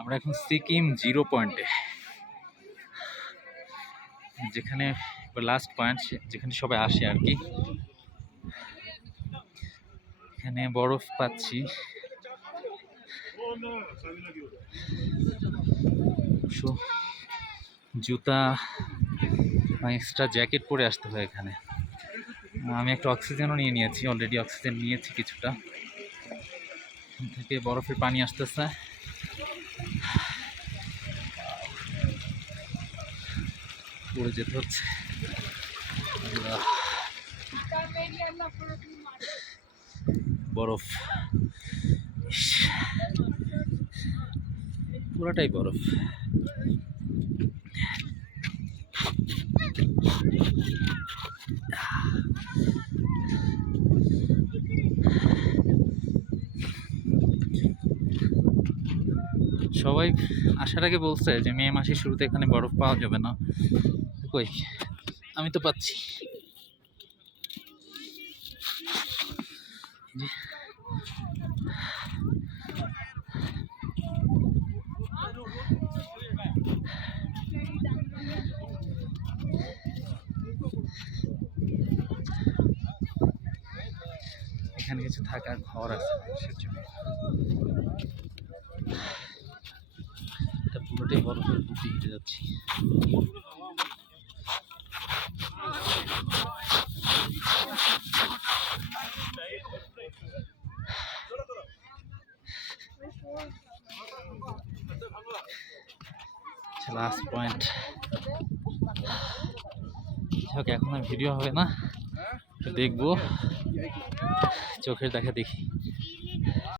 আমরা এখন সিকিম 0 পয়েন্টে, যেখানে লাস্ট পয়েন্ট, যেখানে সবাই আসে আর কি। এখানে বরফ পাচ্ছি, জুতা এক্সট্রা জ্যাকেট পরে আসতে হয় এখানে। আমি একটা অক্সিজেনও নিয়ে নিয়েছি, অলরেডি অক্সিজেন নিয়েছি কিছুটা। এখান থেকে বরফের পানি আসতেছে, পড়ে যেতে হচ্ছে। বরফ, পুরোটাই বরফ। সবাই আসার আগে বলছে যে মে মাসের শুরুতে এখানে বরফ পাওয়া যাবে না, কই আমি তো পাচ্ছি। এখানে কিছু থাকার ঘর আছে মানুষের জন্য। এটা পুরোটাই বরফের বুকে হেঁটে যাচ্ছি। Last point. এখন আর ভিডিও হবে না, দেখবো, চোখের দেখা দেখি।